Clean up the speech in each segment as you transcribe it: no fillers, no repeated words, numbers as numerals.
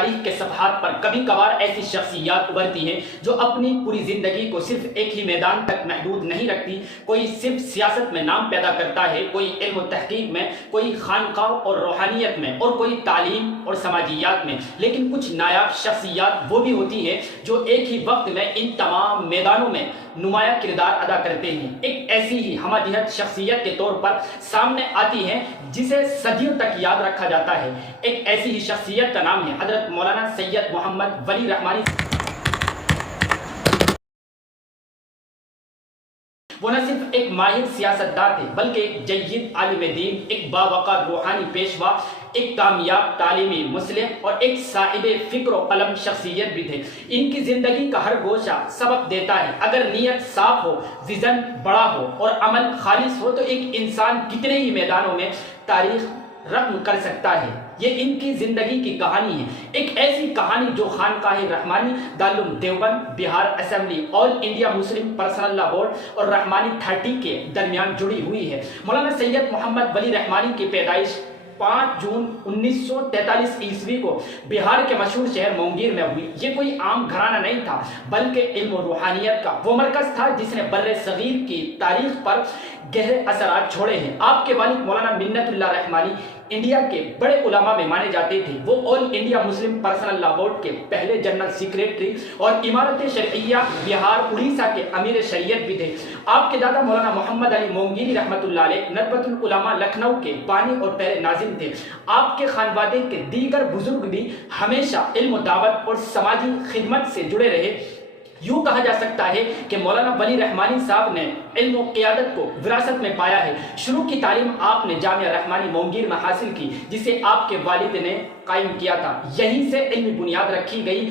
تاریخ کے صفحات پر کبھی کبھار ایسی شخصیات ابھرتی ہیں جو اپنی پوری زندگی کو صرف ایک ہی میدان تک محدود نہیں رکھتی. کوئی صرف سیاست میں نام پیدا کرتا ہے، کوئی علم و تحقیق میں، کوئی خانقاہ اور روحانیت میں، اور کوئی تعلیم اور سماجیات میں. لیکن کچھ نایاب شخصیات وہ بھی ہوتی ہیں جو ایک ہی وقت میں ان تمام میدانوں میں نمایاں کردار ادا کرتے ہیں. ایک ایسی ہی ہمہ جہت شخصیت کے طور پر سامنے آتی ہے جسے صدیوں تک یاد رکھا جاتا ہے. ایک ایسی ہی شخصیت کا نام ہے حضرت مولانا سید محمد ولی رحمانی. وہ نہ صرف ایک ماہر سیاستدان تھے بلکہ ایک جید عالم دین، ایک باوقار روحانی پیشوا، ایک کامیاب تعلیمی مصلح اور ایک صاحب فکر و قلم شخصیت بھی تھے. ان کی زندگی کا ہر گوشہ سبق دیتا ہے. اگر نیت صاف ہو، ویژن بڑا ہو اور عمل خالص ہو تو ایک انسان کتنے ہی میدانوں میں تاریخ رقم کر سکتا ہے. یہ ان کی زندگی کی کہانی ہے، ایک ایسی کہانی جو خانقاہ رحمانی، دارالعلوم دیوبند، بہار اسمبلی، آل انڈیا مسلم پرسنل لا بورڈ اور رحمانی 30 کے درمیان جڑی ہوئی ہے. مولانا سید محمد ولی رحمانی کی پیدائش 5 جون 1943 عیسوی کو بہار کے مشہور شہر مونگیر میں ہوئی. یہ کوئی عام گھرانہ نہیں تھا بلکہ علم و روحانیت کا وہ مرکز تھا جس نے بر صغیر کی تاریخ پر گہرے اثرات چھوڑے ہیں. آپ کے والد مولانا منت اللہ رحمانی انڈیا کے بڑے علماء میں مانے جاتے تھے. وہ آل انڈیا مسلم پرسنل لا بورڈ کے پہلے جنرل سیکریٹری اور امارت شرعیہ بہار اڑیسہ کے امیر شریعت بھی تھے. آپ کے دادا مولانا محمد علی مونگیری رحمۃ اللہ علیہ ندوۃ العلماء لکھنؤ کے بانی اور پہلے ناظم تھے. آپ کے خانوادے کے دیگر بزرگ بھی ہمیشہ علم و دعوت اور سماجی خدمت سے جڑے رہے. یوں کہا جا سکتا ہے کہ مولانا ولی رحمانی صاحب نے علم و قیادت کو وراثت میں پایا ہے. شروع کی تعلیم آپ نے جامعہ رحمانی مونگیر میں حاصل کی جسے آپ کے والد نے قائم کیا تھا. یہیں سے علمی بنیاد رکھی گئی.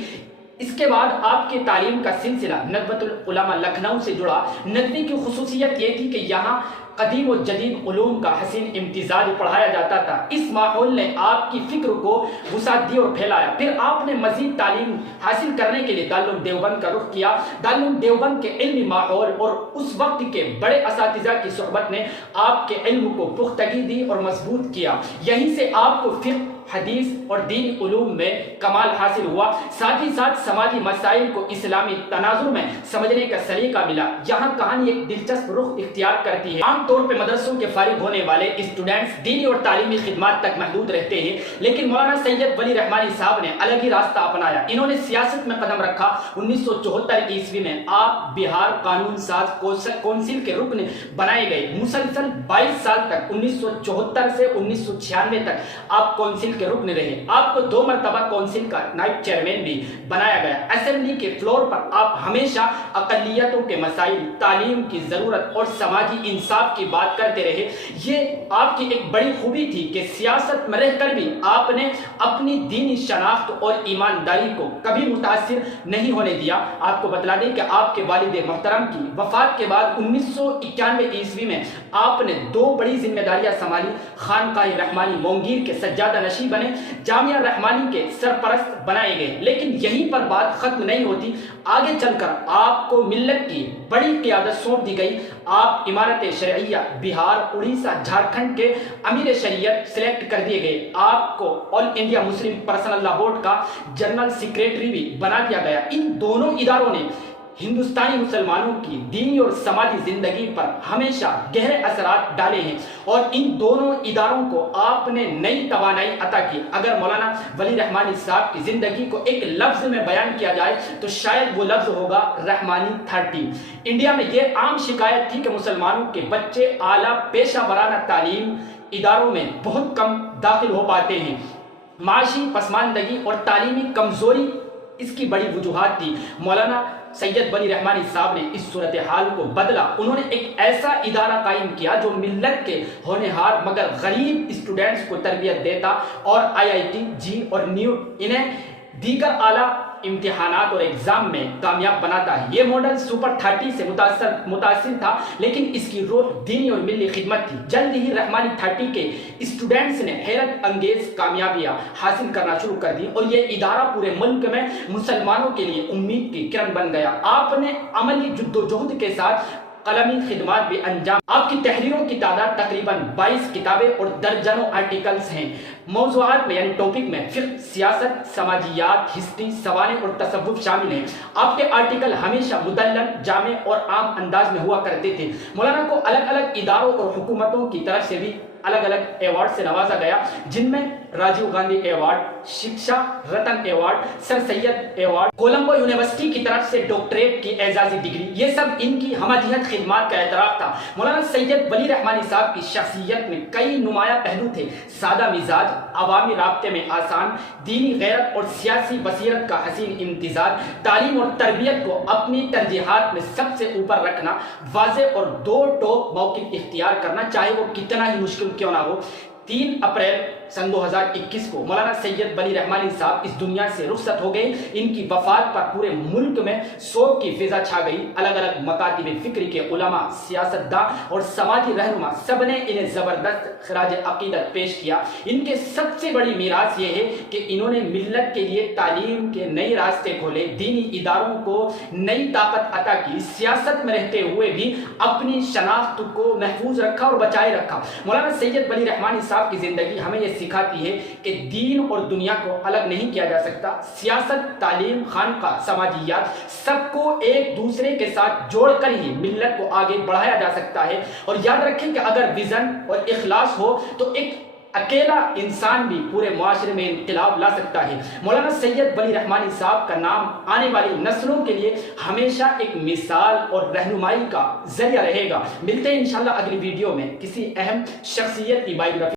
اس کے بعد آپ کی تعلیم کا سلسلہ ندوۃ العلماء لکھنؤ سے جڑا. ندوی کی خصوصیت یہ تھی کہ یہاں قدیم و جدید علوم کا حسین امتزاج پڑھایا جاتا تھا. اس ماحول نے آپ کی فکر کو وسعت دی اور پھیلایا. پھر آپ نے مزید تعلیم حاصل کرنے کے لیے دارالعلوم دیوبند کا رخ کیا. دارالعلوم دیوبند کے علمی ماحول اور اس وقت کے بڑے اساتذہ کی صحبت نے آپ کے علم کو پختگی دی اور مضبوط کیا. یہیں سے آپ کو فقہ، حدیث اور دینی علوم میں کمال حاصل ہوا. ساتھ ہی ساتھ سماجی مسائل کو اسلامی تناظر میں سمجھنے کا سلیقہ ملا. یہاں کہانی ایک دلچسپ رخ اختیار کرتی ہے. عام طور پہ مدرسوں کے فارغ ہونے والے اسٹوڈنٹس دینی اور تعلیمی خدمات تک محدود رہتے ہیں، لیکن مولانا سید ولی رحمانی صاحب نے الگ ہی راستہ اپنایا. انہوں نے سیاست میں قدم رکھا. 1974 عیسوی میں آپ بہار قانون ساز کونسل کے رکن بنائے گئے. مسلسل 22 سال تک 1974 سے 1996 تک آپ کونسل کے رکن رہے. آپ کو 2 مرتبہ کونسل کا نائب چیئرمین بھی بنایا گیا. اسمبلی کے فلور پر آپ ہمیشہ اقلیتوں کے مسائل، تعلیم کی ضرورت اور سماجی انصاف کی بات کرتے رہے. یہ آپ کی ایک بڑی خوبی تھی کہ سیاست میں رہ کر بھی آپ نے اپنی دینی شناخت اور ایمانداری کو کبھی متاثر نہیں ہونے دیا. آپ کو بتلا دیں کہ آپ کے والد محترم کی وفات کے بعد 1991 عیسوی میں آپ نے 2 بڑی ذمہ داریاں سنبھالی. خانقاہ رحمانی مونگیر کے سجادہ نشین بنے، جامعہ رحمانی کے سرپرست بنائے گئے. لیکن یہیں پر بات ختم نہیں ہوتی. آگے چل کر آپ کو ملت کی بڑی قیادت سونپ دی گئی. آپ امارت شرعیہ بہار اڑیسہ جھارکھنڈ کے امیر شریعت سلیکٹ کر دیے گئے. آپ کو آل انڈیا مسلم پرسنل لا بورڈ کا جنرل سیکریٹری بھی بنا دیا گیا. ان دونوں اداروں نے ہندوستانی مسلمانوں کی دینی اور سماجی زندگی پر ہمیشہ گہرے اثرات ڈالے ہیں اور ان دونوں اداروں کو آپ نے نئی توانائی عطا کی. اگر مولانا ولی رحمانی صاحب کی زندگی کو ایک لفظ میں بیان کیا جائے تو شاید وہ لفظ ہوگا رحمانی 30. انڈیا میں یہ عام شکایت تھی کہ مسلمانوں کے بچے اعلیٰ پیشہ ورانہ تعلیم اداروں میں بہت کم داخل ہو پاتے ہیں. معاشی پسماندگی اور تعلیمی کمزوری اس کی بڑی وجوہات تھی. مولانا سید ولی رحمانی صاحب نے اس صورتحال کو بدلا. انہوں نے ایک ایسا ادارہ قائم کیا جو ملت کے ہونہار مگر غریب اسٹوڈنٹس کو تربیت دیتا اور IIT، جی اور نیوٹ انہیں دیگر اعلیٰ امتحانات اور ایگزام میں کامیاب بناتا ہے. یہ ماڈل سپر 30 سے متاثر تھا لیکن اس کی روح دینی اور ملی خدمت تھی. جلد ہی رحمانی 30 کے اسٹوڈنٹس نے حیرت انگیز کامیابیاں حاصل کرنا شروع کر دی اور یہ ادارہ پورے ملک میں مسلمانوں کے لیے امید کی کرن بن گیا. آپ نے عملی جد و جہد کے ساتھ قلمی خدمات بھی انجام۔ آپ کی تحریروں کی تعداد تقریباً 22 کتابیں اور درجنوں آرٹیکلز ہیں۔ موضوعات میں یعنی ٹاپک میں فقہ، سیاست، سماجیات، ہسٹری، سوانح اور تصوف شامل ہیں۔ آپ کے آرٹیکل ہمیشہ مدلل، جامع اور عام انداز میں ہوا کرتے تھے۔ مولانا کو الگ الگ اداروں اور حکومتوں کی طرف سے بھی الگ الگ ایوارڈ سے نوازا گیا، جن میں راجیو گاندھی ایوارڈ، شکشا رتن ایوارڈ، سر سید ایوارڈ، کولمبو یونیورسٹی کی طرف سے ڈاکٹریٹ کی اعزازی ڈگری، یہ سب ان کی ہمہ جہت خدمات کا اعتراف تھا۔ مولانا سید ولی رحمانی صاحب کی شخصیت میں کئی نمایاں پہلو تھے: سادہ مزاج، عوامی رابطے میں آسان، دینی غیرت اور سیاسی بصیرت کا حسین امتزاج، تعلیم اور تربیت کو اپنی ترجیحات میں سب سے اوپر رکھنا، واضح اور دو ٹوک موقف اختیار کرنا چاہے وہ کتنا ہی مشکل کیوں نہ ہو۔ 3 اپریل سن 2021 کو مولانا سید ولی رحمانی صاحب اس دنیا سے رخصت ہو گئے۔ ان کی وفات پر پورے ملک میں سوگ کی فضا چھا گئی۔ الگ الگ مکاتب فکری کے علماء، سیاستداں اور سماجی رہنما سب نے انہیں زبردست خراج عقیدت پیش کیا۔ ان کے سب سے بڑی میراث یہ ہے کہ انہوں نے ملت کے لیے تعلیم کے نئے راستے کھولے، دینی اداروں کو نئی طاقت عطا کی، سیاست میں رہتے ہوئے بھی اپنی شناخت کو محفوظ رکھا اور بچائے رکھا۔ مولانا سید ولی رحمانی صاحب کی زندگی ہمیں یہ سکھاتی ہے کہ دین اور دنیا کو الگ نہیں کیا جا سکتا۔ سیاست، تعلیم، خانقاہ، سماجیات سب کو ایک دوسرے کے ساتھ جوڑ کر ہی ملت کو آگے بڑھایا جا سکتا ہے۔ اور یاد رکھیں کہ اگر ویژن اور اخلاص ہو تو ایک اکیلا انسان بھی پورے معاشرے میں انقلاب لا سکتا ہے۔ مولانا سید ولی رحمانی صاحب کا نام آنے والی نسلوں کے لیے ہمیشہ ایک مثال اور رہنمائی کا ذریعہ رہے گا۔ ملتے ہیں انشاءاللہ اگلی ویڈیو میں کسی اہم شخصیت کی بائیوگرافی